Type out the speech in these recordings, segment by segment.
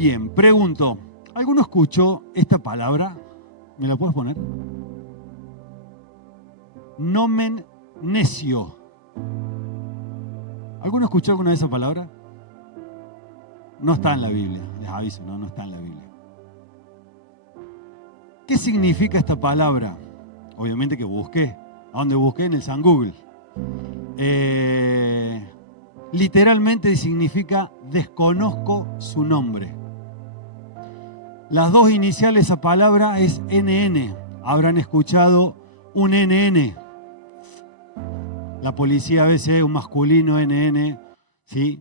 Bien, pregunto, ¿alguno escuchó esta palabra? ¿Me la puedes poner? Nomen necio. ¿Alguno escuchó alguna vez esa palabra? No está en la Biblia, les aviso, no está en la Biblia. ¿Qué significa esta palabra? Obviamente que busqué. ¿A dónde busqué? En el San Google. Literalmente significa desconozco su nombre. Las dos iniciales de esa palabra es NN. Habrán escuchado un NN. La policía a veces un masculino NN, ¿sí?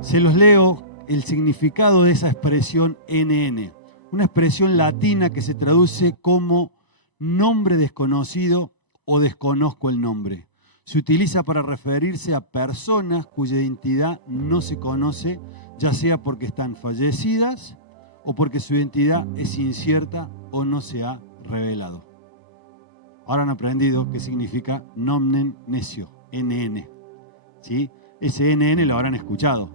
Se los leo el significado de esa expresión NN. Una expresión latina que se traduce como nombre desconocido o desconozco el nombre. Se utiliza para referirse a personas cuya identidad no se conoce, ya sea porque están fallecidas o porque su identidad es incierta o no se ha revelado. Ahora han aprendido qué significa nomen necio, NN. ¿Sí? Ese NN lo habrán escuchado.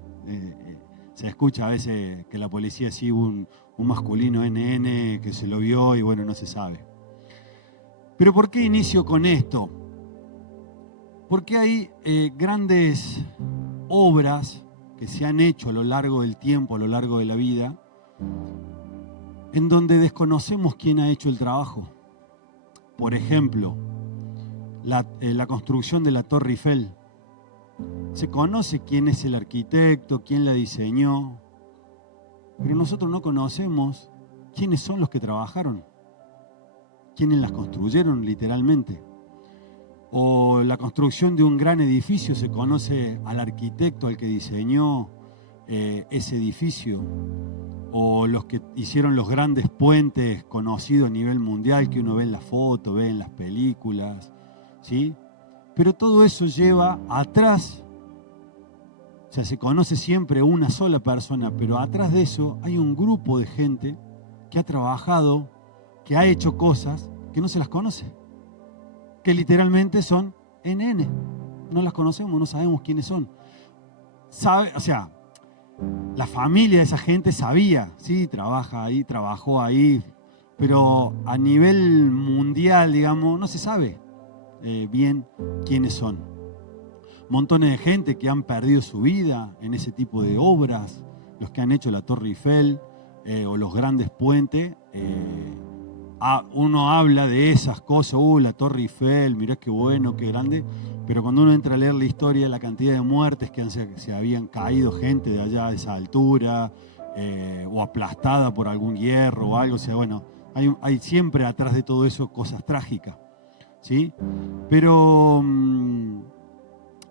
Se escucha a veces que la policía sí hubo un masculino NN que se lo vio y bueno, no se sabe. Pero ¿por qué inicio con esto? Porque hay grandes obras que se han hecho a lo largo del tiempo, a lo largo de la vida, en donde desconocemos quién ha hecho el trabajo. Por ejemplo, la construcción de la Torre Eiffel. Se conoce quién es el arquitecto, quién la diseñó, pero nosotros no conocemos quiénes son los que trabajaron, quiénes las construyeron literalmente. O la construcción de un gran edificio, se conoce al arquitecto, al que diseñó ese edificio, o los que hicieron los grandes puentes conocidos a nivel mundial que uno ve en las fotos, ve en las películas, ¿sí? Pero todo eso lleva atrás, o sea, se conoce siempre una sola persona, pero atrás de eso hay un grupo de gente que ha trabajado, que ha hecho cosas que no se las conoce, que literalmente son NN. No las conocemos, no sabemos quiénes son. O sea, la familia de esa gente sabía, sí, trabaja ahí, trabajó ahí, pero a nivel mundial, digamos, no se sabe bien quiénes son. Montones de gente que han perdido su vida en ese tipo de obras, los que han hecho la Torre Eiffel o los grandes puentes. Uno habla de esas cosas, la Torre Eiffel, mirá qué bueno, qué grande, pero cuando uno entra a leer la historia, la cantidad de muertes que se habían caído gente de allá de esa altura, o aplastada por algún hierro o algo, o sea, bueno, hay siempre atrás de todo eso cosas trágicas, ¿sí? Pero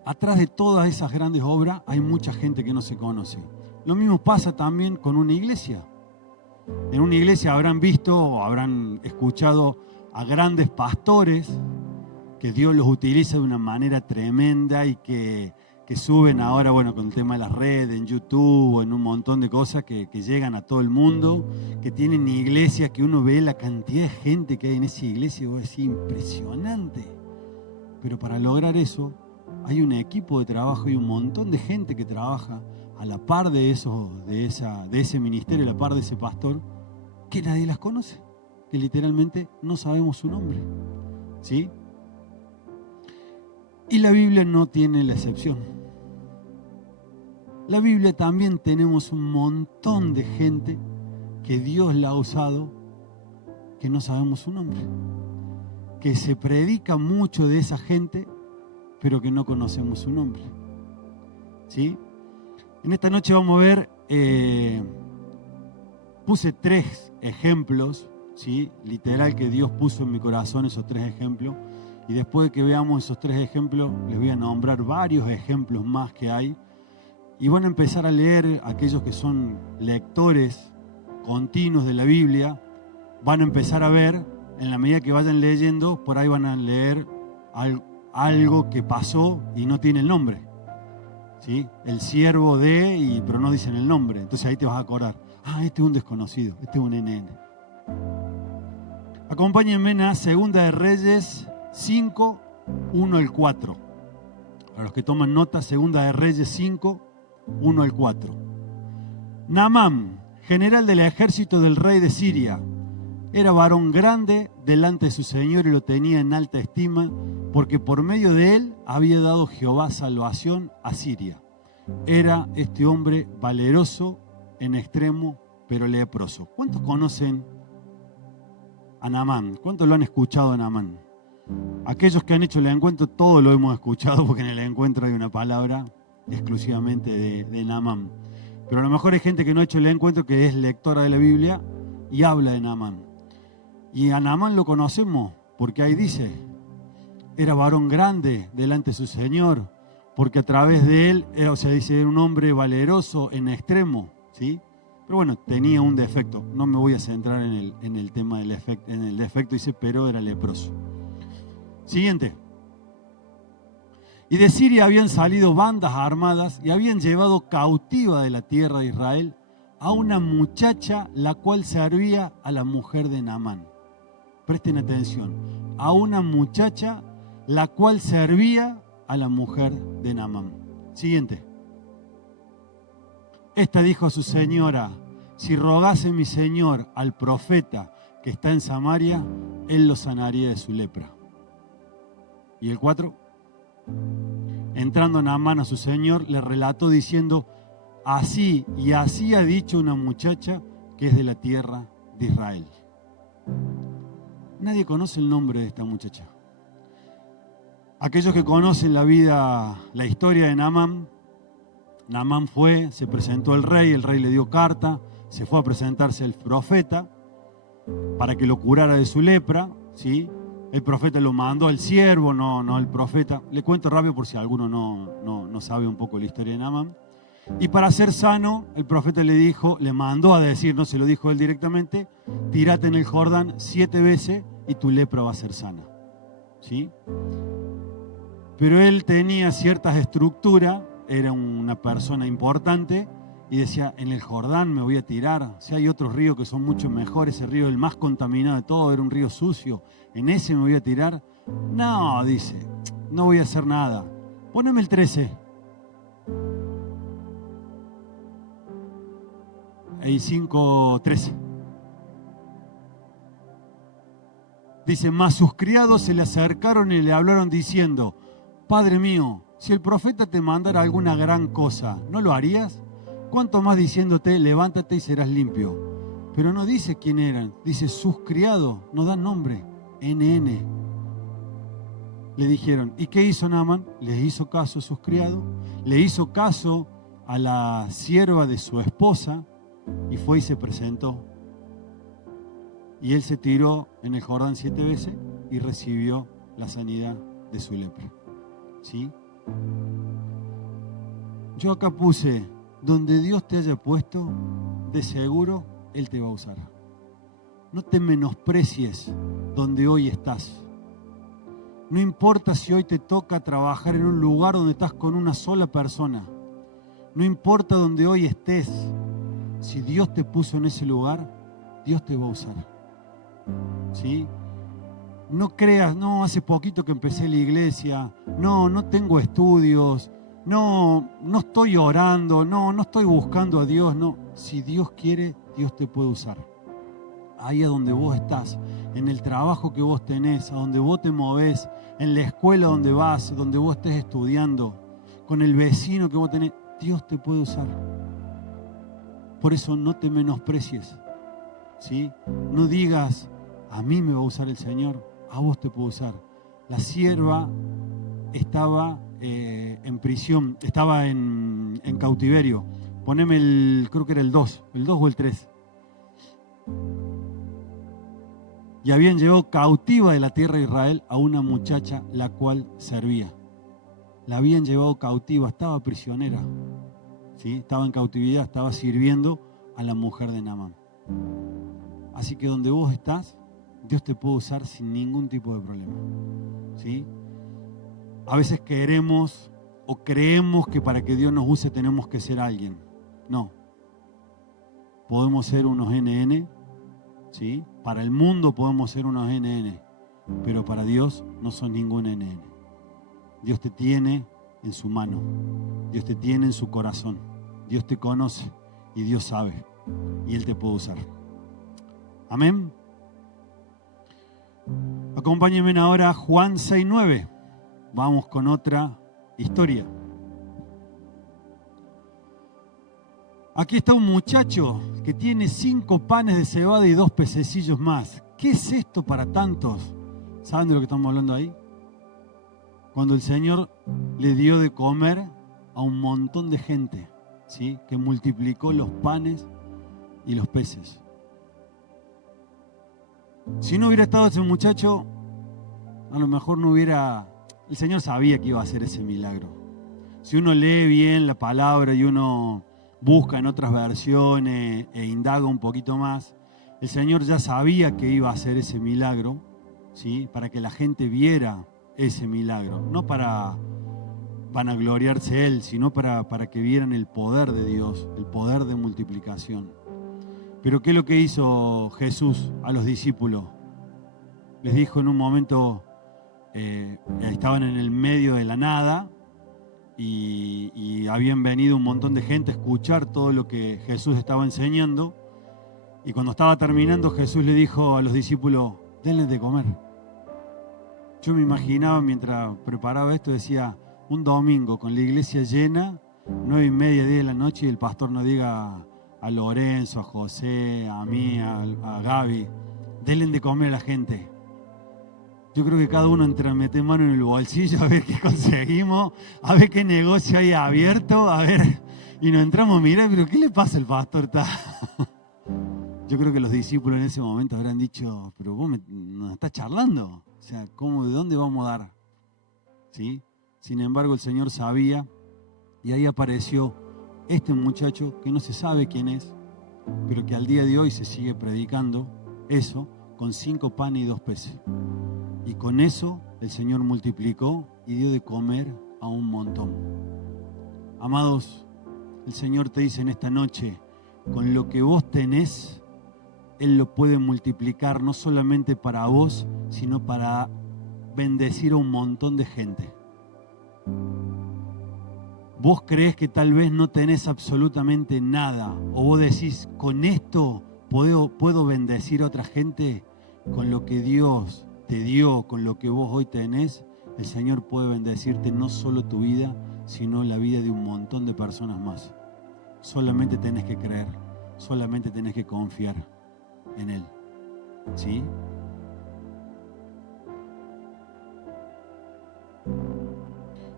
atrás de todas esas grandes obras hay mucha gente que no se conoce. Lo mismo pasa también con una iglesia. En una iglesia habrán visto o habrán escuchado a grandes pastores que Dios los utiliza de una manera tremenda y que suben ahora, bueno, con el tema de las redes, en YouTube o en un montón de cosas que llegan a todo el mundo, que tienen iglesias que uno ve la cantidad de gente que hay en esa iglesia y es impresionante. Pero para lograr eso hay un equipo de trabajo y un montón de gente que trabaja a la par de ese ministerio, a la par de ese pastor, que nadie las conoce, que literalmente no sabemos su nombre, ¿sí? Y la Biblia no tiene la excepción. La Biblia también tenemos un montón de gente que Dios la ha usado, que no sabemos su nombre, que se predica mucho de esa gente, pero que no conocemos su nombre, ¿sí? En esta noche vamos a ver, puse 3 ejemplos, ¿sí? Literal que Dios puso en mi corazón esos 3 ejemplos, y después de que veamos esos 3 ejemplos, les voy a nombrar varios ejemplos más que hay, y van a empezar a leer, aquellos que son lectores continuos de la Biblia, van a empezar a ver, en la medida que vayan leyendo, por ahí van a leer algo que pasó y no tiene el nombre, ¿sí? El siervo de, pero no dicen el nombre. Entonces ahí te vas a acordar. Este es un desconocido, este es un NN. Acompáñenme a Segunda de Reyes 5, 1 al 4. Para los que toman nota, Segunda de Reyes 5, 1 al 4. Naamán, general del ejército del rey de Siria, era varón grande delante de su señor y lo tenía en alta estima, porque por medio de él había dado Jehová salvación a Siria. Era este hombre valeroso en extremo, pero leproso. ¿Cuántos conocen a Naamán? ¿Cuántos lo han escuchado a Naamán? Aquellos que han hecho el encuentro, todos lo hemos escuchado, porque en el encuentro hay una palabra exclusivamente de Naamán. Pero a lo mejor hay gente que no ha hecho el encuentro, que es lectora de la Biblia y habla de Naamán. Y a Naamán lo conocemos, porque ahí dice, era varón grande delante de su señor, porque a través de él, dice, era un hombre valeroso en extremo, ¿sí? Pero bueno, tenía un defecto. No me voy a centrar en el tema del defecto. En el defecto dice, pero era leproso. Siguiente. Y de Siria habían salido bandas armadas y habían llevado cautiva de la tierra de Israel a una muchacha la cual servía a la mujer de Naamán. Presten atención. A una muchacha la cual servía a la mujer de Naamán. Siguiente. Esta dijo a su señora, si rogase mi señor al profeta que está en Samaria, él lo sanaría de su lepra. Y el 4. Entrando Naamán a su señor, le relató diciendo, así y así ha dicho una muchacha que es de la tierra de Israel. Nadie conoce el nombre de esta muchacha. Aquellos que conocen la historia de Naamán, Naamán fue, se presentó al rey, el rey le dio carta, se fue a presentarse al profeta para que lo curara de su lepra, ¿sí? El profeta lo mandó al siervo, no al profeta. Le cuento rápido por si alguno no sabe un poco la historia de Naamán. Y para ser sano, el profeta le mandó a decir, no se lo dijo él directamente, tírate en el Jordán 7 veces y tu lepra va a ser sana, ¿sí? Pero él tenía ciertas estructuras, era una persona importante y decía, en el Jordán me voy a tirar. Si hay otros ríos que son mucho mejores, ese río el más contaminado de todo, era un río sucio, en ese me voy a tirar. No, dice, no voy a hacer nada. Poneme el 13. Y 5:13. Dice, mas sus criados se le acercaron y le hablaron diciendo, Padre mío, si el profeta te mandara alguna gran cosa, ¿no lo harías? ¿Cuánto más diciéndote, levántate y serás limpio? Pero no dice quién eran, dice sus criados, no dan nombre, NN. Le dijeron, ¿y qué hizo Naamán? Les hizo caso a sus criados, le hizo caso a la sierva de su esposa y fue y se presentó. Y él se tiró en el Jordán 7 veces y recibió la sanidad de su lepra. ¿Sí? Yo acá puse, donde Dios te haya puesto, de seguro Él te va a usar. No te menosprecies donde hoy estás. No importa si hoy te toca trabajar en un lugar donde estás con una sola persona. No importa donde hoy estés. Si Dios te puso en ese lugar, Dios te va a usar. ¿Sí? No creas, no, hace poquito que empecé la iglesia, no tengo estudios, no estoy orando, no estoy buscando a Dios, no. Si Dios quiere, Dios te puede usar. Ahí a donde vos estás, en el trabajo que vos tenés, a donde vos te movés, en la escuela donde vas, donde vos estés estudiando, con el vecino que vos tenés, Dios te puede usar. Por eso no te menosprecies, ¿sí? No digas, a mí me va a usar el Señor, a vos te puedo usar. La sierva estaba en prisión, estaba en cautiverio. Poneme creo que era el 2 o el 3. Y habían llevado cautiva de la tierra de Israel a una muchacha la cual servía. La habían llevado cautiva, estaba prisionera, ¿sí? Estaba en cautividad, estaba sirviendo a la mujer de Naamán. Así que donde vos estás, Dios te puede usar sin ningún tipo de problema, ¿sí? A veces queremos o creemos que para que Dios nos use tenemos que ser alguien. No. Podemos ser unos NN, ¿sí? Para el mundo podemos ser unos NN, pero para Dios no son ningún NN. Dios te tiene en su mano, Dios te tiene en su corazón, Dios te conoce y Dios sabe y Él te puede usar. Amén. Acompáñenme ahora a Juan 6:9. Vamos con otra historia. Aquí está un muchacho que tiene 5 panes de cebada y 2 pececillos más. ¿Qué es esto para tantos? ¿Saben de lo que estamos hablando ahí? Cuando el Señor le dio de comer a un montón de gente, ¿sí? Que multiplicó los panes y los peces. Si no hubiera estado ese muchacho, a lo mejor no hubiera... El Señor sabía que iba a hacer ese milagro. Si uno lee bien la palabra y uno busca en otras versiones e indaga un poquito más, el Señor ya sabía que iba a hacer ese milagro, ¿sí? Para que la gente viera ese milagro. No para vanagloriarse Él, sino para que vieran el poder de Dios, el poder de multiplicación. Pero ¿qué es lo que hizo Jesús a los discípulos? Les dijo en un momento, estaban en el medio de la nada y habían venido un montón de gente a escuchar todo lo que Jesús estaba enseñando. Y cuando estaba terminando, Jesús le dijo a los discípulos, denles de comer. Yo me imaginaba mientras preparaba esto, decía, un domingo con la iglesia llena, 9:30, 10 de la noche, y el pastor no diga a Lorenzo, a José, a mí, a Gaby, denle de comer a la gente. Yo creo que cada uno mete mano en el bolsillo a ver qué conseguimos, a ver qué negocio hay abierto, a ver, y nos entramos a mirar, pero ¿qué le pasa al pastor? Yo creo que los discípulos en ese momento habrán dicho, pero vos nos estás charlando, o sea, ¿cómo, de dónde vamos a dar? ¿Sí? Sin embargo, el Señor sabía, y ahí apareció este muchacho que no se sabe quién es, pero que al día de hoy se sigue predicando eso con 5 panes y 2 peces. Y con eso el Señor multiplicó y dio de comer a un montón. Amados, el Señor te dice en esta noche, con lo que vos tenés, Él lo puede multiplicar no solamente para vos, sino para bendecir a un montón de gente. Vos creés que tal vez no tenés absolutamente nada, o vos decís, con esto puedo bendecir a otra gente. Con lo que Dios te dio, con lo que vos hoy tenés, el Señor puede bendecirte no solo tu vida, sino la vida de un montón de personas más. Solamente tenés que creer, solamente tenés que confiar en Él. ¿Sí?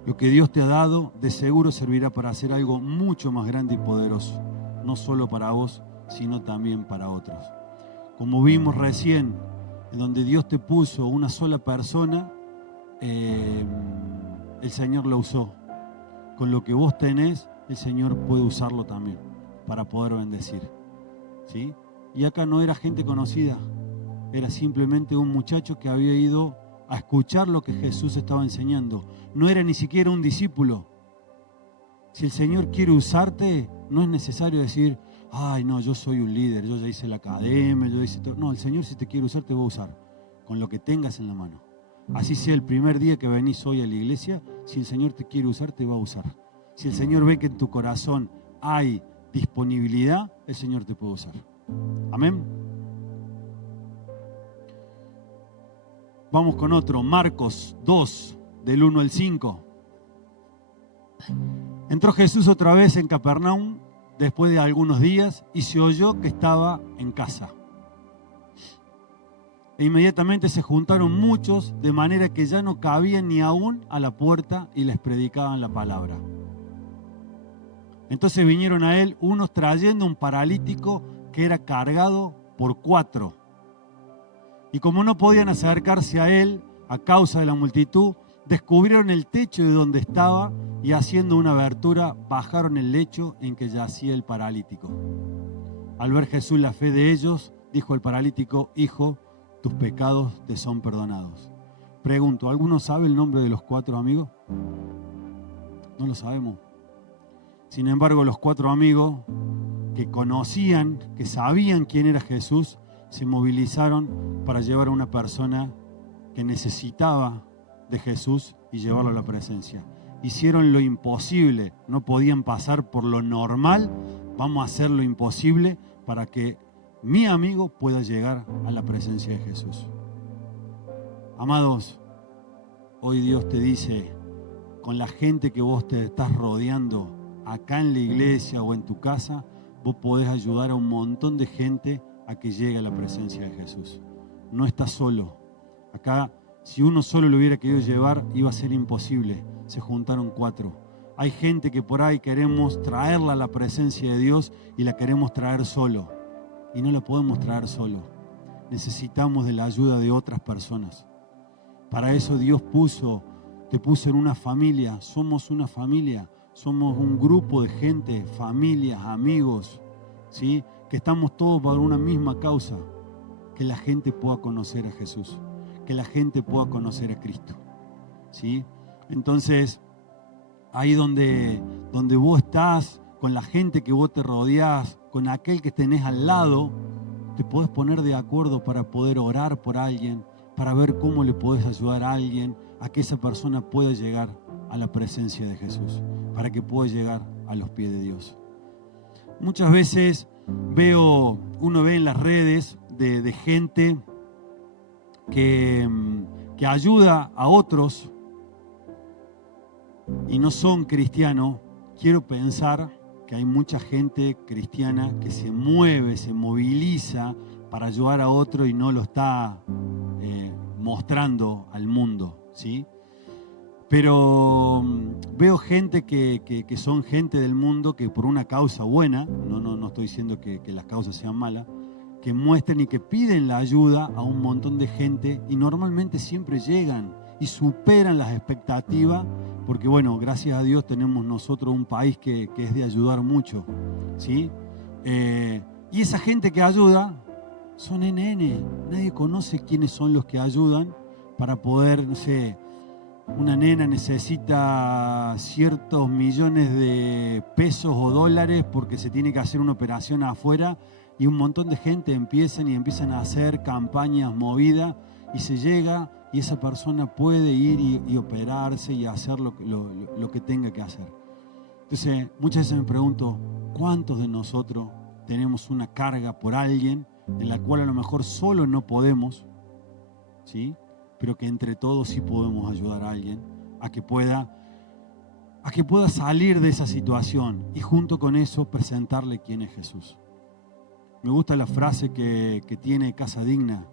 Lo que Dios te ha dado de seguro servirá para hacer algo mucho más grande y poderoso, no solo para vos, sino también para otros. Como vimos recién, en donde Dios te puso una sola persona, el Señor lo usó. Con lo que vos tenés, el Señor puede usarlo también para poder bendecir. ¿Sí? Y acá no era gente conocida, era simplemente un muchacho que había ido a escuchar lo que Jesús estaba enseñando. No era ni siquiera un discípulo. Si el Señor quiere usarte, no es necesario decir, ay no, yo soy un líder, yo ya hice la academia, yo hice todo. No, el Señor si te quiere usar, te va a usar, con lo que tengas en la mano. Así sea el primer día que venís hoy a la iglesia, si el Señor te quiere usar, te va a usar. Si el Señor ve que en tu corazón hay disponibilidad, el Señor te puede usar. Amén. Vamos con otro, Marcos 2, del 1 al 5. Entró Jesús otra vez en Capernaum después de algunos días y se oyó que estaba en casa. E inmediatamente se juntaron muchos, de manera que ya no cabían ni aún a la puerta y les predicaban la palabra. Entonces vinieron a él unos trayendo un paralítico que era cargado por 4. Y como no podían acercarse a él a causa de la multitud, descubrieron el techo de donde estaba y haciendo una abertura bajaron el lecho en que yacía el paralítico. Al ver Jesús la fe de ellos, dijo el paralítico, hijo, tus pecados te son perdonados. Pregunto, ¿alguno sabe el nombre de los 4 amigos? No lo sabemos. Sin embargo, los 4 amigos que conocían, que sabían quién era Jesús, se movilizaron para llevar a una persona que necesitaba de Jesús y llevarlo a la presencia. Hicieron lo imposible, no podían pasar por lo normal vamos a hacer lo imposible para que mi amigo pueda llegar a la presencia de Jesús. Amados, hoy Dios te dice, con la gente que vos te estás rodeando, acá en la iglesia o en tu casa, vos podés ayudar a un montón de gente a que llegue a la presencia de Jesús. No estás solo. Acá, si uno solo lo hubiera querido llevar, iba a ser imposible. Se juntaron 4. Hay gente que por ahí queremos traerla a la presencia de Dios y la queremos traer solo. Y no la podemos traer solo. Necesitamos de la ayuda de otras personas. Para eso Dios te puso en una familia. Somos una familia. Somos un grupo de gente, familias, amigos, ¿sí? Que estamos todos por una misma causa. Que la gente pueda conocer a Jesús. Que la gente pueda conocer a Cristo, ¿sí? Entonces, ahí donde vos estás, con la gente que vos te rodeás, con aquel que tenés al lado, te podés poner de acuerdo para poder orar por alguien, para ver cómo le podés ayudar a alguien a que esa persona pueda llegar a la presencia de Jesús, para que pueda llegar a los pies de Dios. Muchas veces uno ve en las redes de gente que ayuda a otros y no son cristianos. Quiero pensar que hay mucha gente cristiana que se mueve, se moviliza para ayudar a otro y no lo está mostrando al mundo, ¿sí? Pero veo gente que son gente del mundo que por una causa buena, no estoy diciendo que las causas sean malas, que muestren y que piden la ayuda a un montón de gente y normalmente siempre llegan y superan las expectativas porque, bueno, gracias a Dios tenemos nosotros un país que es de ayudar mucho, ¿sí? Y esa gente que ayuda son NN. Nadie conoce quiénes son los que ayudan para poder, no sé, una nena necesita ciertos millones de pesos o dólares porque se tiene que hacer una operación afuera y un montón de gente empiezan a hacer campañas movidas y se llega y esa persona puede ir y operarse y hacer lo que tenga que hacer. Entonces, muchas veces me pregunto, ¿cuántos de nosotros tenemos una carga por alguien en la cual a lo mejor solo no podemos, ¿sí? Pero que entre todos sí podemos ayudar a alguien a que pueda salir de esa situación y junto con eso presentarle quién es Jesús. Me gusta la frase que tiene Casa Digna: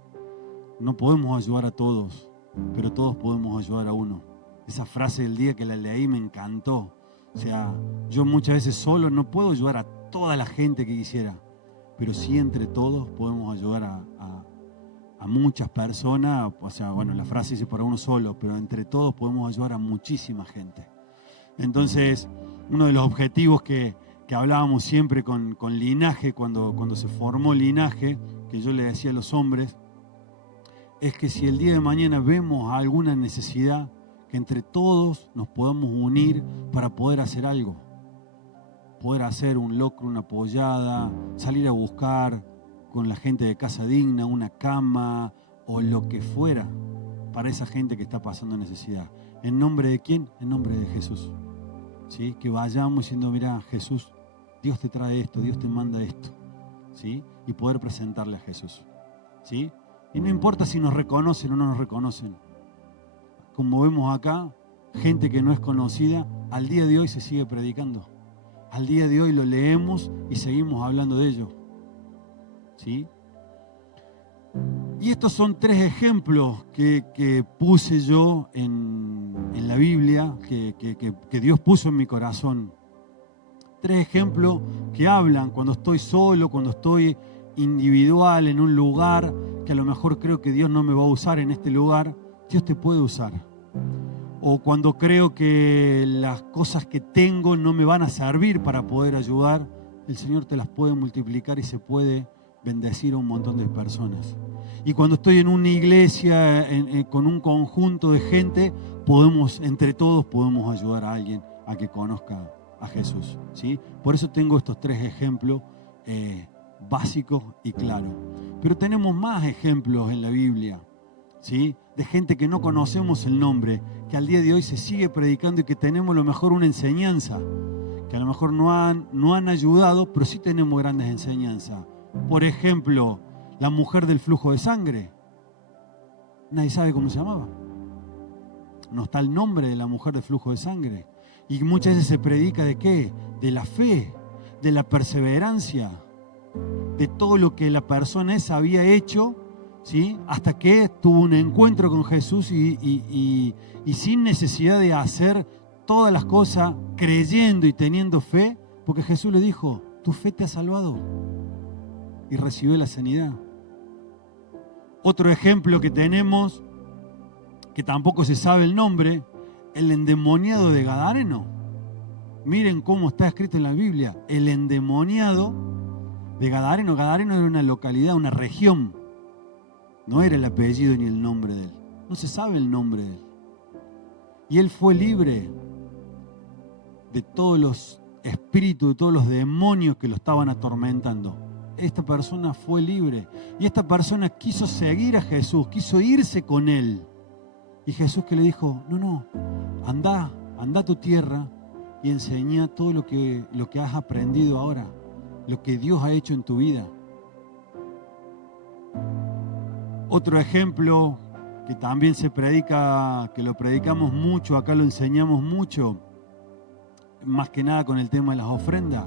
no podemos ayudar a todos, pero todos podemos ayudar a uno. Esa frase del día que la leí me encantó. O sea, yo muchas veces solo no puedo ayudar a toda la gente que quisiera, pero sí entre todos podemos ayudar a muchas personas. O sea, bueno, la frase dice para uno solo, pero entre todos podemos ayudar a muchísima gente. Entonces, uno de los objetivos que hablábamos siempre con Linaje, cuando se formó Linaje, que yo le decía a los hombres, es que si el día de mañana vemos alguna necesidad, que entre todos nos podamos unir para poder hacer algo. Poder hacer un locro, una pollada, salir a buscar con la gente de Casa Digna una cama o lo que fuera para esa gente que está pasando necesidad. ¿En nombre de quién? En nombre de Jesús. ¿Sí? Que vayamos diciendo, mira, Jesús, Dios te trae esto, Dios te manda esto, ¿sí? Y poder presentarle a Jesús, ¿sí? Y no importa si nos reconocen o no nos reconocen. Como vemos acá, gente que no es conocida, al día de hoy se sigue predicando. Al día de hoy lo leemos y seguimos hablando de ello, ¿sí? Y estos son 3 ejemplos que puse yo en la Biblia, que Dios puso en mi corazón. 3 ejemplos que hablan cuando estoy solo, cuando estoy individual en un lugar que a lo mejor creo que Dios no me va a usar en este lugar. Dios te puede usar. O cuando creo que las cosas que tengo no me van a servir para poder ayudar, el Señor te las puede multiplicar y se puede bendecir a un montón de personas. Y cuando estoy en una iglesia con un conjunto de gente, entre todos podemos ayudar a alguien a que conozca a Jesús, ¿sí? Por eso tengo estos 3 ejemplos básicos y claros. Pero tenemos más ejemplos en la Biblia, ¿sí? De gente que no conocemos el nombre, que al día de hoy se sigue predicando y que tenemos a lo mejor una enseñanza, que a lo mejor no han ayudado, pero sí tenemos grandes enseñanzas. Por ejemplo, la mujer del flujo de sangre. Nadie sabe cómo se llamaba. No está el nombre de la mujer del flujo de sangre. Y muchas veces se predica de qué? De la fe, de la perseverancia, de todo lo que la persona esa había hecho, ¿sí? Hasta que tuvo un encuentro con Jesús y sin necesidad de hacer todas las cosas, creyendo y teniendo fe, porque Jesús le dijo, tu fe te ha salvado, y recibió la sanidad. Otro ejemplo que tenemos, que tampoco se sabe el nombre, el endemoniado de Gadareno. Miren cómo está escrito en la Biblia, el endemoniado de Gadareno. Gadareno era una localidad, una región. No era el apellido ni el nombre de él. No se sabe el nombre de él. Y él fue libre de todos los espíritus, de todos los demonios que lo estaban atormentando. Esta persona fue libre. Y esta persona quiso seguir a Jesús, quiso irse con él. Y Jesús que le dijo, no, anda a tu tierra y enseña todo lo que has aprendido ahora, lo que Dios ha hecho en tu vida. Otro ejemplo que también se predica, que lo predicamos mucho, acá lo enseñamos mucho, más que nada con el tema de las ofrendas.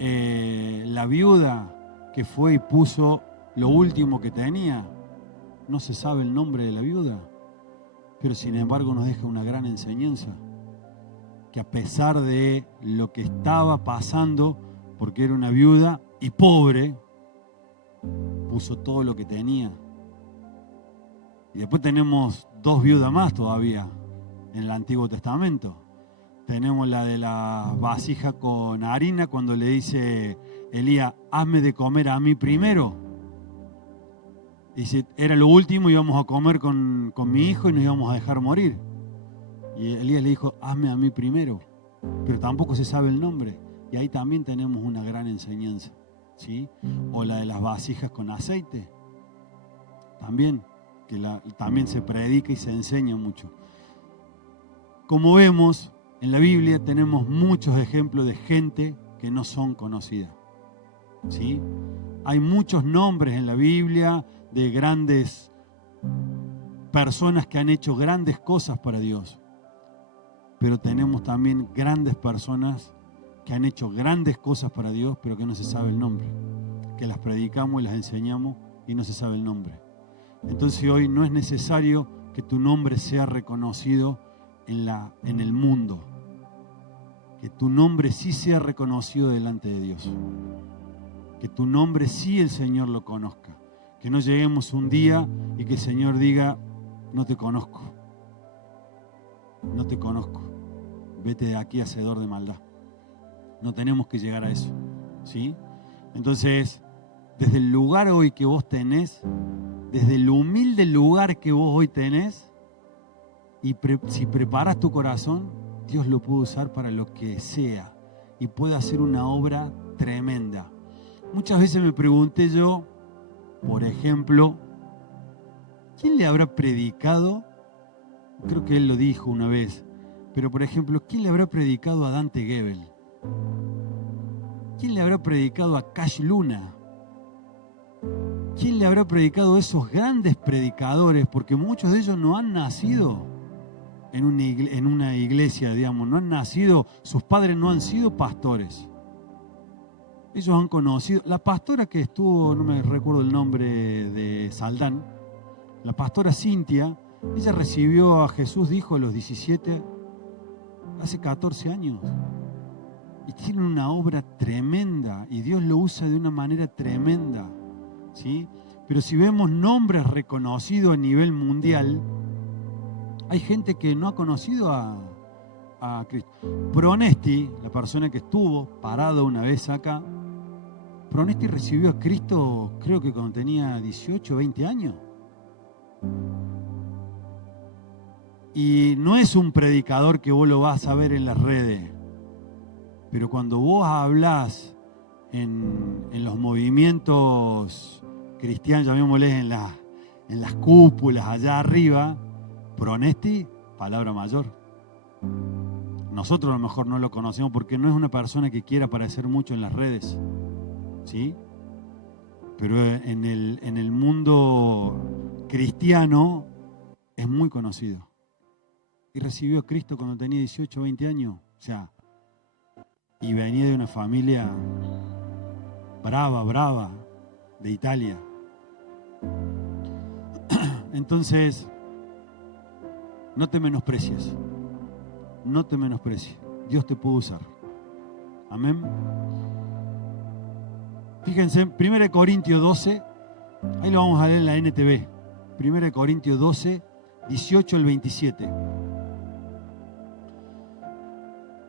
La viuda que fue y puso lo último que tenía, no se sabe el nombre de la viuda, pero sin embargo nos deja una gran enseñanza, que a pesar de lo que estaba pasando, porque era una viuda y pobre, puso todo lo que tenía. Y después tenemos dos viudas más todavía en el Antiguo Testamento. Tenemos la de la vasija con harina, cuando le dice Elías, hazme de comer a mí primero. Dice, era lo último, íbamos a comer con mi hijo y nos íbamos a dejar morir. Y Elías le dijo, hazme a mí primero. Pero tampoco se sabe el nombre. Y ahí también tenemos una gran enseñanza, ¿sí? O la de las vasijas con aceite. También, también se predica y se enseña mucho. Como vemos, en la Biblia tenemos muchos ejemplos de gente que no son conocidas, ¿sí? Hay muchos nombres en la Biblia de grandes personas que han hecho grandes cosas para Dios. Pero tenemos también grandes personas que han hecho grandes cosas para Dios, pero que no se sabe el nombre. Que las predicamos y las enseñamos y no se sabe el nombre. Entonces hoy no es necesario que tu nombre sea reconocido en el mundo. Que tu nombre sí sea reconocido delante de Dios. Que tu nombre sí el Señor lo conozca. Que no lleguemos un día y que el Señor diga, no te conozco. No te conozco. Vete de aquí, hacedor de maldad. No tenemos que llegar a eso, ¿sí? Entonces, desde el lugar hoy que vos tenés, desde el humilde lugar que vos hoy tenés, y si preparas tu corazón, Dios lo puede usar para lo que sea y puede hacer una obra tremenda. Muchas veces me pregunté yo, por ejemplo, ¿quién le habrá predicado? Creo que él lo dijo una vez, pero por ejemplo, ¿quién le habrá predicado a Dante Gebel? ¿Quién le habrá predicado a Cash Luna? ¿Quién le habrá predicado a esos grandes predicadores? Porque muchos de ellos no han nacido en una iglesia, digamos, no han nacido, sus padres no han sido pastores. Ellos han conocido, la pastora que estuvo, no me recuerdo el nombre de Saldán, la pastora Cintia, ella recibió a Jesús, dijo, a los 17, hace 14 años. Y tiene una obra tremenda y Dios lo usa de una manera tremenda, ¿sí? Pero si vemos nombres reconocidos a nivel mundial, hay gente que no ha conocido a Cristo. Pronesti, la persona que estuvo parado una vez acá, Pronesti recibió a Cristo creo que cuando tenía 18 o 20 años. Y no es un predicador que vos lo vas a ver en las redes. Pero cuando vos hablás en los movimientos cristianos, llamémosles en las cúpulas allá arriba, Pronesti, palabra mayor. nosotros a lo mejor no lo conocemos porque no es una persona que quiera aparecer mucho en las redes, ¿sí? Pero en el mundo cristiano es muy conocido. Y recibió a Cristo cuando tenía 18 o 20 años. O sea, y venía de una familia brava, de Italia. Entonces, no te menosprecies. No te menosprecies. Dios te puede usar. Amén. Fíjense, 1 Corintios 12, ahí lo vamos a leer en la NTV. 1 Corintios 12, 18 al 27.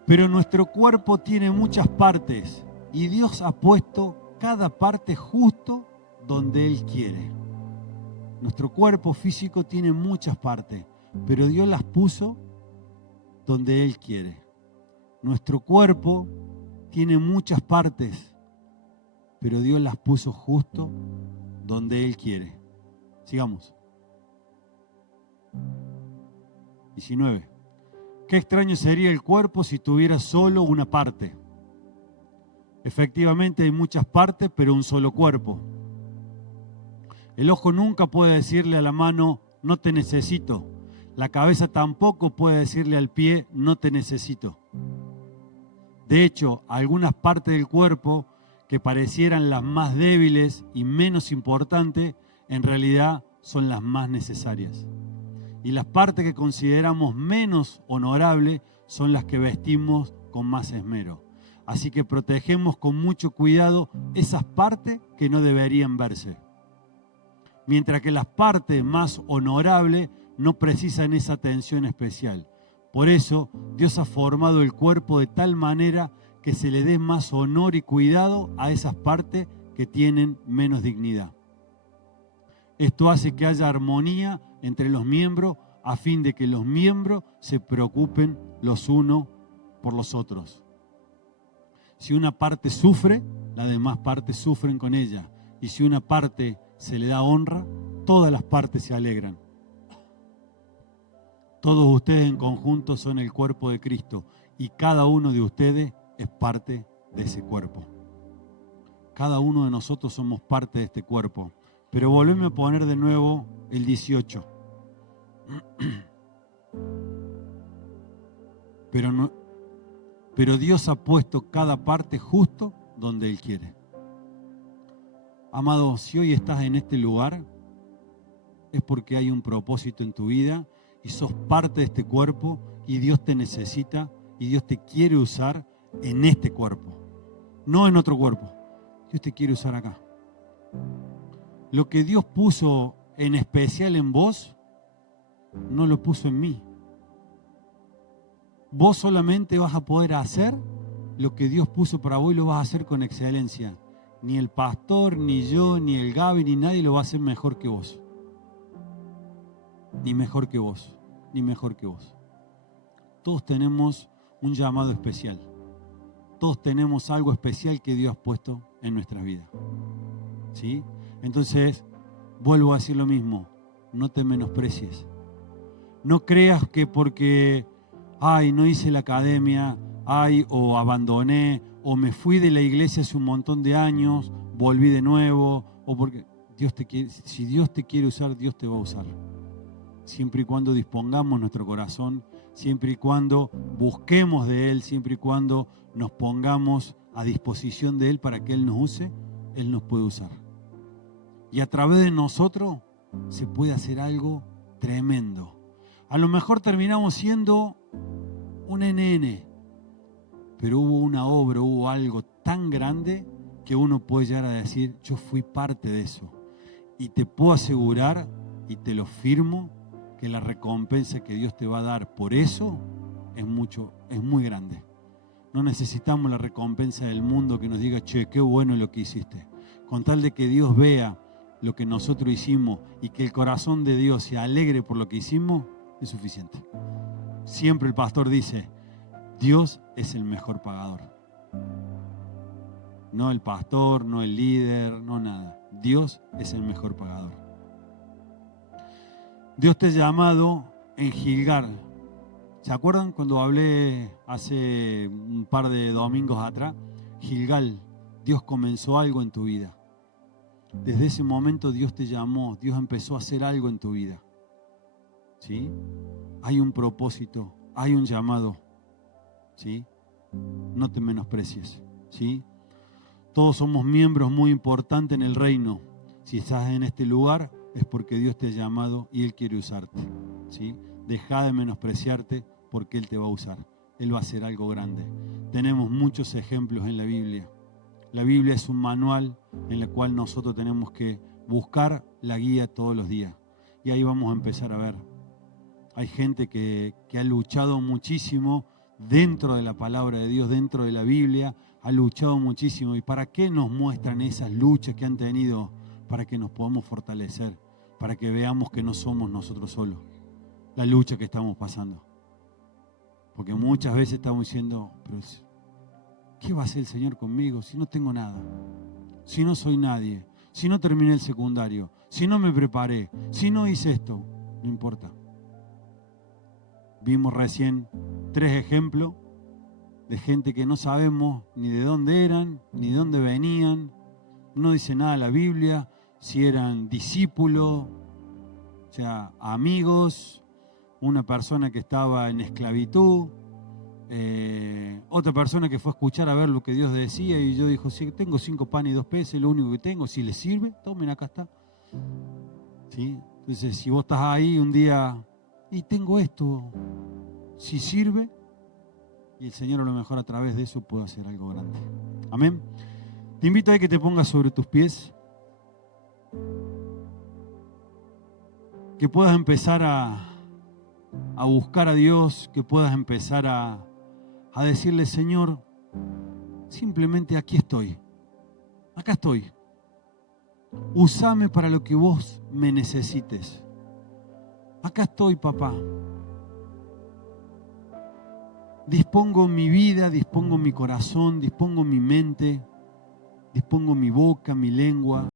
Pero nuestro cuerpo tiene muchas partes y Dios ha puesto cada parte justo donde Él quiere. Nuestro cuerpo físico tiene muchas partes, pero Dios las puso donde Él quiere. Nuestro cuerpo tiene muchas partes, pero Dios las puso justo donde Él quiere. Sigamos. 19. Qué extraño sería el cuerpo si tuviera solo una parte. Efectivamente hay muchas partes, pero un solo cuerpo. El ojo nunca puede decirle a la mano, no te necesito. La cabeza tampoco puede decirle al pie, no te necesito. De hecho, algunas partes del cuerpo que parecieran las más débiles y menos importantes, en realidad son las más necesarias. Y las partes que consideramos menos honorables son las que vestimos con más esmero. Así que protegemos con mucho cuidado esas partes que no deberían verse. Mientras que las partes más honorables no precisan esa atención especial. Por eso, Dios ha formado el cuerpo de tal manera que se le dé más honor y cuidado a esas partes que tienen menos dignidad. Esto hace que haya armonía entre los miembros a fin de que los miembros se preocupen los unos por los otros. Si una parte sufre, las demás partes sufren con ella. Y si una parte se le da honra, todas las partes se alegran. Todos ustedes en conjunto son el cuerpo de Cristo y cada uno de ustedes es parte de ese cuerpo. Cada uno de nosotros somos parte de este cuerpo. Pero volveme a poner de nuevo el 18. Pero Dios ha puesto cada parte justo donde Él quiere. Amado, si hoy estás en este lugar, es porque hay un propósito en tu vida y sos parte de este cuerpo y Dios te necesita y Dios te quiere usar en este cuerpo, no en otro cuerpo. Dios te quiere usar acá. Lo que Dios puso en especial en vos, no lo puso en mí. Vos solamente vas a poder hacer lo que Dios puso para vos y lo vas a hacer con excelencia. Ni el pastor, ni yo, ni el Gaby, ni nadie lo va a hacer mejor que vos. Ni mejor que vos, ni mejor que vos. Todos tenemos un llamado especial. Todos tenemos algo especial que Dios ha puesto en nuestras vidas. ¿Sí? Entonces, vuelvo a decir lo mismo. No te menosprecies. No creas que porque, no hice la academia, o abandoné, o me fui de la iglesia hace un montón de años, volví de nuevo, o porque Dios te quiere, si Dios te quiere usar, Dios te va a usar. Siempre y cuando dispongamos nuestro corazón, siempre y cuando busquemos de Él, siempre y cuando nos pongamos a disposición de Él para que Él nos use, Él nos puede usar. Y a través de nosotros se puede hacer algo tremendo. A lo mejor terminamos siendo un NN, pero hubo una obra, hubo algo tan grande que uno puede llegar a decir, yo fui parte de eso. Y te puedo asegurar, y te lo firmo, que la recompensa que Dios te va a dar por eso es muy grande. No necesitamos la recompensa del mundo que nos diga, che, qué bueno lo que hiciste. Con tal de que Dios vea lo que nosotros hicimos y que el corazón de Dios se alegre por lo que hicimos, es suficiente. Siempre el pastor dice, Dios es el mejor pagador. No el pastor, no el líder, no nada. Dios es el mejor pagador. Dios te ha llamado en Gilgal ¿Se acuerdan cuando hablé hace un par de domingos atrás? Gilgal, Dios comenzó algo en tu vida. Desde ese momento Dios te llamó, Dios empezó a hacer algo en tu vida. ¿Sí? Hay un propósito, hay un llamado. ¿Sí? No te menosprecies. ¿Sí? Todos somos miembros muy importantes en el reino. Si estás en este lugar es porque Dios te ha llamado y Él quiere usarte. ¿Sí? Deja de menospreciarte porque Él te va a usar. Él va a hacer algo grande. Tenemos muchos ejemplos en la Biblia. La Biblia es un manual en el cual nosotros tenemos que buscar la guía todos los días. Y ahí vamos a empezar a ver. Hay gente que ha luchado muchísimo dentro de la palabra de Dios, dentro de la Biblia, ha luchado muchísimo. ¿Y para qué nos muestran esas luchas que han tenido? Para que nos podamos fortalecer, para que veamos que no somos nosotros solos la lucha que estamos pasando. Porque muchas veces estamos diciendo, pero ¿qué va a hacer el Señor conmigo si no tengo nada? Si no soy nadie, si no terminé el secundario, si no me preparé, si no hice esto, no importa. Vimos recién 3 ejemplos de gente que no sabemos ni de dónde eran, ni de dónde venían. No dice nada la Biblia, si eran discípulos, o sea, amigos, una persona que estaba en esclavitud, otra persona que fue a escuchar a ver lo que Dios decía y yo dijo, sí, tengo 5 panes y 2 peces, lo único que tengo, si les sirve, tomen, acá está. ¿Sí? Entonces, si vos estás ahí un día y tengo esto, si sirve, y el Señor a lo mejor a través de eso puede hacer algo grande. Amén. Te invito a que te pongas sobre tus pies, que puedas empezar a buscar a Dios, que puedas empezar a decirle, Señor, simplemente aquí estoy, acá estoy. Úsame para lo que vos me necesites. Acá estoy, papá. Dispongo mi vida, dispongo mi corazón, dispongo mi mente, dispongo mi boca, mi lengua.